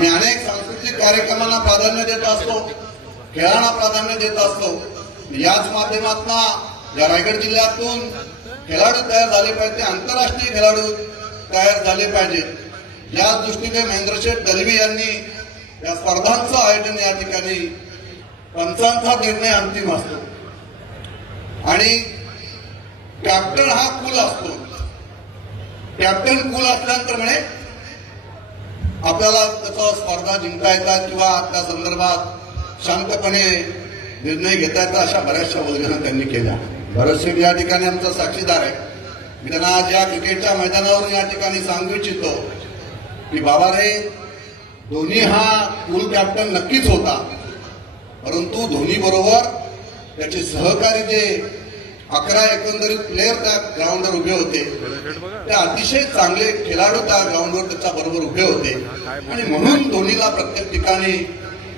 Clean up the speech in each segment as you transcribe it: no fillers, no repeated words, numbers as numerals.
आम्ही अनेक सांस्कृतिक कार्यक्रमांना प्राधान्य देत असतो, खेळांना प्राधान्य देत असतो। याच माध्यमातून या रायगड जिल्ह्यातून खेळाडू तयार झाले पाहिजे, आंतरराष्ट्रीय खेळाडू तयार झाले पाहिजे। या दृष्टीने महेंद्रशेठ दलवी यांनी या स्पर्धांचं आयोजन या ठिकाणी पंचांचा निर्णय अंतिम असतो आणि कॅप्टन हा कूल असतो। कॅप्टन कूल असल्यानंतर म्हणे आपल्याला त्याचा स्पर्धा जिंकता येतात किंवा त्या संदर्भात शांतपणे निर्णय घेता येतात, अशा बऱ्याचशा वल्गना त्यांनी केल्या। भरतशेठ या ठिकाणी आमचा साक्षीदार आहे। मी त्यांना आज या क्रिकेटच्या मैदानावरून या ठिकाणी सांगू इच्छितो की बाबा रे, धोनी हा कूल कॅप्टन नक्कीच होता, परंतु धोनी बरोबर त्याचे सहकारी जे 11 एकंदरीत प्लेयर त्या ग्राउंडवर उभे होते, ते अतिशय चांगले खेळाडू त्या ग्राउंडवर त्याच्या बरोबर उभे होते आणि म्हणून धोनीला प्रत्येक ठिकाणी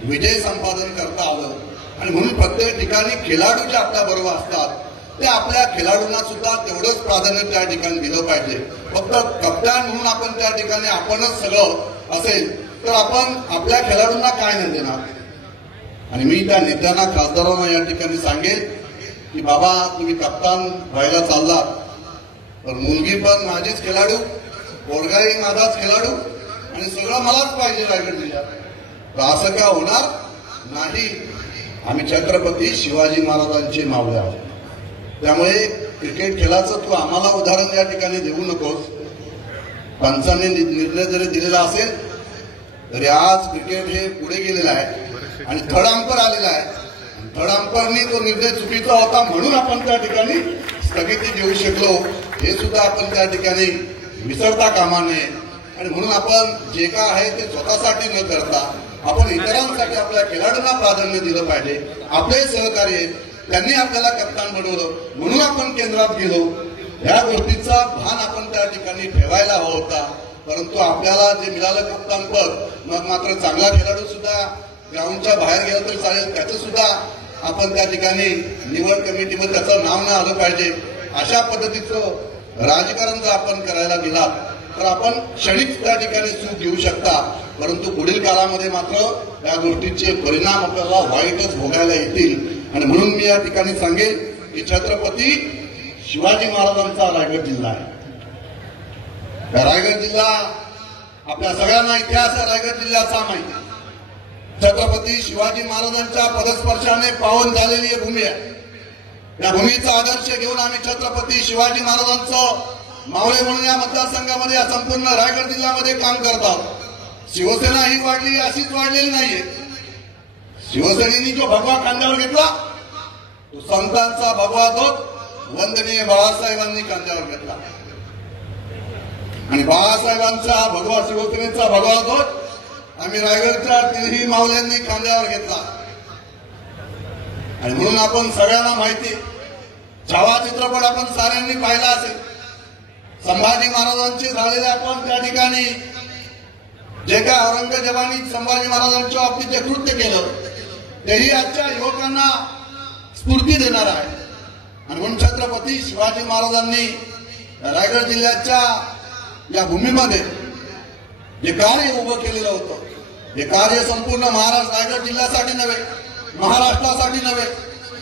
विजय संपादन करता आलं आणि म्हणून प्रत्येक ठिकाणी खेळाडू जे आपल्या बरोबर असतात ते आपल्या खेळाडूंना सुद्धा तेवढंच प्राधान्य त्या ठिकाणी दिलं पाहिजे। फक्त कप्तान म्हणून आपण त्या ठिकाणी आपणच सगळं असेल तर आपण आपल्या खेळाडूंना काय नाही देणार। आणि मी त्या नेत्यांना, खासदारांना या ठिकाणी सांगेन की बाबा, तुम्ही कप्तान व्हायला चाललात तर मुलगी पण माझीच खेळाडू, पोरगाही माझाच खेळाडू आणि सगळं मलाच पाहिजे रायगड जिल्ह्यात, तर असं का होणार नाही। आम्ही छत्रपती शिवाजी महाराजांचे मावळे आहोत, त्यामुळे क्रिकेट खेळाचं तू आम्हाला उदाहरण या ठिकाणी देऊ नकोस। पंचांनी निर्णय जरी दिलेला असेल तरी आज क्रिकेट हे पुढे गेलेलं आहे आणि थर्ड अंपर आलेला आहे। थर्ड अंपरनी तो निर्णय चुकीचा होता म्हणून आपण त्या ठिकाणी स्थगिती देऊ शकलो, हे सुद्धा आपण त्या ठिकाणी विसरता कामा नये। आणि म्हणून आपण जे काय आहे ते स्वतःसाठी न करता आपण इतरांसाठी, आपल्या खेळाडूंना प्राधान्य दिलं पाहिजे। आपले सहकारी त्यांनी आपल्याला कप्तान बनवलं म्हणून आपण केंद्रात गेलो, या गोष्टीचा भान आपण त्या ठिकाणी ठेवायला हवा होता। परंतु आपल्याला जे मिळालं कप्तान पद, मग मात्र चांगला खेळाडू सुद्धा ग्राउंडच्या बाहेर गेला तरी चालेल, त्याचं सुद्धा आपण त्या ठिकाणी निवड कमिटीमध्ये त्याचं नाव न आलं पाहिजे। अशा पद्धतीचं राजकारण जर आपण करायला गेलात तर आपण क्षणिक त्या ठिकाणी चूक घेऊ शकता, परंतु पुढील काळामध्ये मात्र या गोष्टीचे परिणाम आपल्याला वाईटच भोगायला येतील। आणि म्हणून मी या ठिकाणी सांगेन की छत्रपती शिवाजी महाराजांचा रायगड जिल्हा आहे। रायगड जिल्हा आपल्या सगळ्यांना इतिहास आहे रायगड जिल्ह्याचा माहिती। छत्रपती शिवाजी महाराजांच्या पदस्पर्शाने पावन झालेली ही भूमी आहे। या भूमीचा आदर्श घेऊन आम्ही छत्रपती शिवाजी महाराजांचं मावळे म्हणून या मतदारसंघामध्ये, या संपूर्ण रायगड जिल्ह्यामध्ये काम करत आहोत। शिवसेना ही वाढली अशीच वाढलेली नाहीये। शिवसेनेने जो भगवा खांद्यावर घेतला तो संतांचा भगवा ध्वज वंदनीय बाळासाहेबांनी खांद्यावर घेतला आणि बाळासाहेबांचा भगवा, शिवसेनेचा भगवा ध्वज आम्ही रायगडच्या तिन्ही मावल्यांनी खांद्यावर घेतला। आणि म्हणून आपण सगळ्यांना माहिती, छावा चित्रपट आपण साऱ्यांनी पाहिला असेल। संभाजी महाराजांचे झालेले आपण त्या ठिकाणी जे काय औरंगजेबाने संभाजी महाराजांच्या बाबतीत जे कृत्य केलं तेही आजच्या युवकांना स्फूर्ती देणार आहे। आणि म्हणून छत्रपती शिवाजी महाराजांनी रायगड जिल्ह्याच्या या भूमीमध्ये जे कार्य उभं केलेलं होतं, हे कार्य संपूर्ण महाराष्ट्र, रायगड जिल्ह्यासाठी नव्हे, महाराष्ट्रासाठी नव्हे,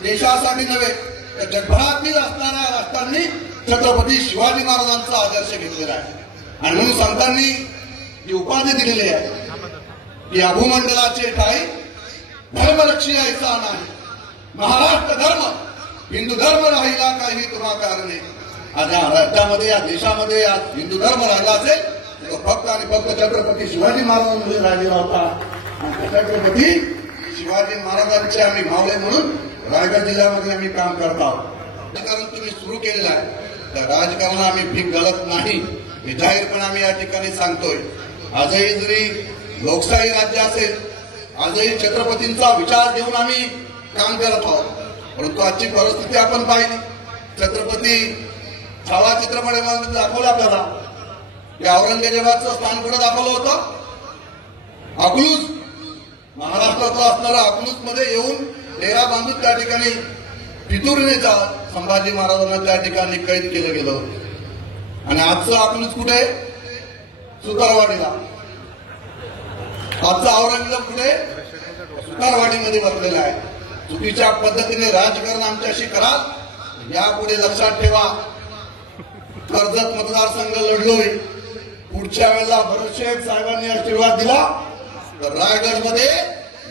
देशासाठी नव्हे, तर जगभरातील असणाऱ्या राष्ट्रांनी छत्रपती शिवाजी महाराजांचा आदर्श घेतलेला आहे। आणि म्हणून संतांनी जी उपाधी दिलेली आहे की या भूमंडलाचे ठाई धर्मरक्षी ऐसा नाही, महाराष्ट्र धर्म हिंदू धर्म राहिला काही तुम्हा कारणे। आज या राज्यामध्ये, या देशामध्ये या हिंदू धर्म राहिला असेल तो फक्त आणि फक्त छत्रपती शिवाजी महाराजांमध्ये राहिलेला होता। आणि छत्रपती शिवाजी महाराजांचे आम्ही मावळे म्हणून रायगड जिल्ह्यामध्ये आम्ही काम करत आहोत। राजकारण तुम्ही सुरू केलेलं आहे, त्या राजकारणाला आम्ही भीक घालत नाही, हे जाहीरपणे आम्ही या ठिकाणी सांगतोय। आजही जरी लोकशाही राज्य असेल, आजही छत्रपतींचा विचार घेऊन आम्ही काम करत आहोत, परंतु आजची परिस्थिती आपण पाहिली। छत्रपती छावा चित्रपटामध्ये दाखवलं आपल्याला की औरंगजेबाचं स्थान कुठं दाखवलं होतं, अकलूज, महाराष्ट्रातलं असणारं अकलूज मध्ये येऊन डेरा बांधून त्या ठिकाणी फितुरीने संभाजी महाराजांना त्या ठिकाणी कैद केलं गेलं। आणि आजचं अकलूज कुठे, सुतारवाडीला। आजचा औरंगाबाद पुढे सुतारवाडीमध्ये बसलेला आहे. चुकीच्या पद्धतीने राजकारण आमच्याशी कराल यापुढे लक्षात ठेवा. कर्जत मतदारसंघ लढलोय, पुढच्या वेळेला भरतशेठ साहेबांनी आशीर्वाद दिला तर रायगडमध्ये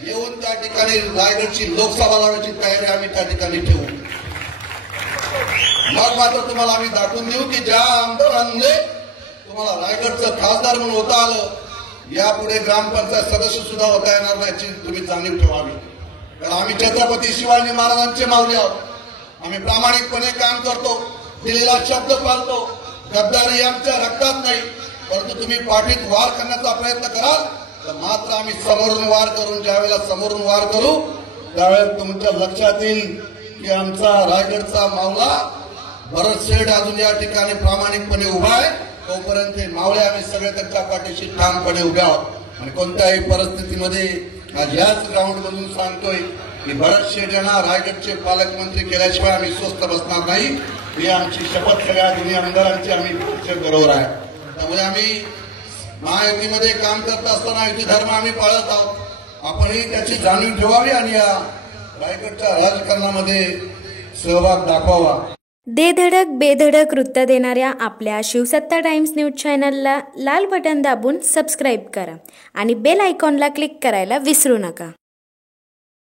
येऊन त्या ठिकाणी रायगडची लोकसभा लावण्याची तयारी आम्ही त्या ठिकाणी ठेवू. मग मात्र तुम्हाला आम्ही दाखवून देऊ की ज्या आमदारांनी तुम्हाला रायगडचं खासदार म्हणून होता आलं, यापुढे ग्रामपंचायत सदस्य सुद्धा होता येणार नाही याची तुम्ही जाणीव ठेवावी. कारण आम्ही छत्रपती शिवाजी महाराजांचे मावले आहोत. आम्ही प्रामाणिकपणे काम करतो, दिलेला शब्द पाळतो. गद्दारी आमच्या रक्तात नाही. परंतु तुम्ही पाठीत वार करण्याचा प्रयत्न कराल तर मात्र आम्ही समोरून वार करून, ज्यावेळेला समोरून वार करू त्यावेळेला तुमच्या लक्षात येईल की आमचा रायगडचा मावला भरतशेठ अजून या ठिकाणी प्रामाणिकपणे उभा आहे. तोपर्यंत मावळे आम्ही सगळे त्यांच्या पाठीशी ठामपणे उभे आहोत. आणि कोणत्याही परिस्थितीमध्ये आज याच ग्राउंड मधून सांगतोय की भरतशेठ यांना रायगडचे पालकमंत्री केल्याशिवाय आम्ही स्वस्थ बसणार नाही. ही आमची शपथ सगळ्या दोन्ही आमदारांची आम्ही भरतशेठ बरोबर आहे. त्यामुळे आम्ही महायुतीमध्ये काम करत असताना युती धर्म आम्ही पाळत आहोत. आपणही त्याची जाणीव ठेवावी आणि या रायगडच्या राजकारणामध्ये सहभाग दाखवावा. धडक बेधडक वृत्त देणाऱ्या आपल्या शिवसत्ता टाइम्स न्यूज चॅनलला लाल बटन दाबून सबस्क्राईब करा आणि बेल आयकॉनला क्लिक करायला विसरू नका.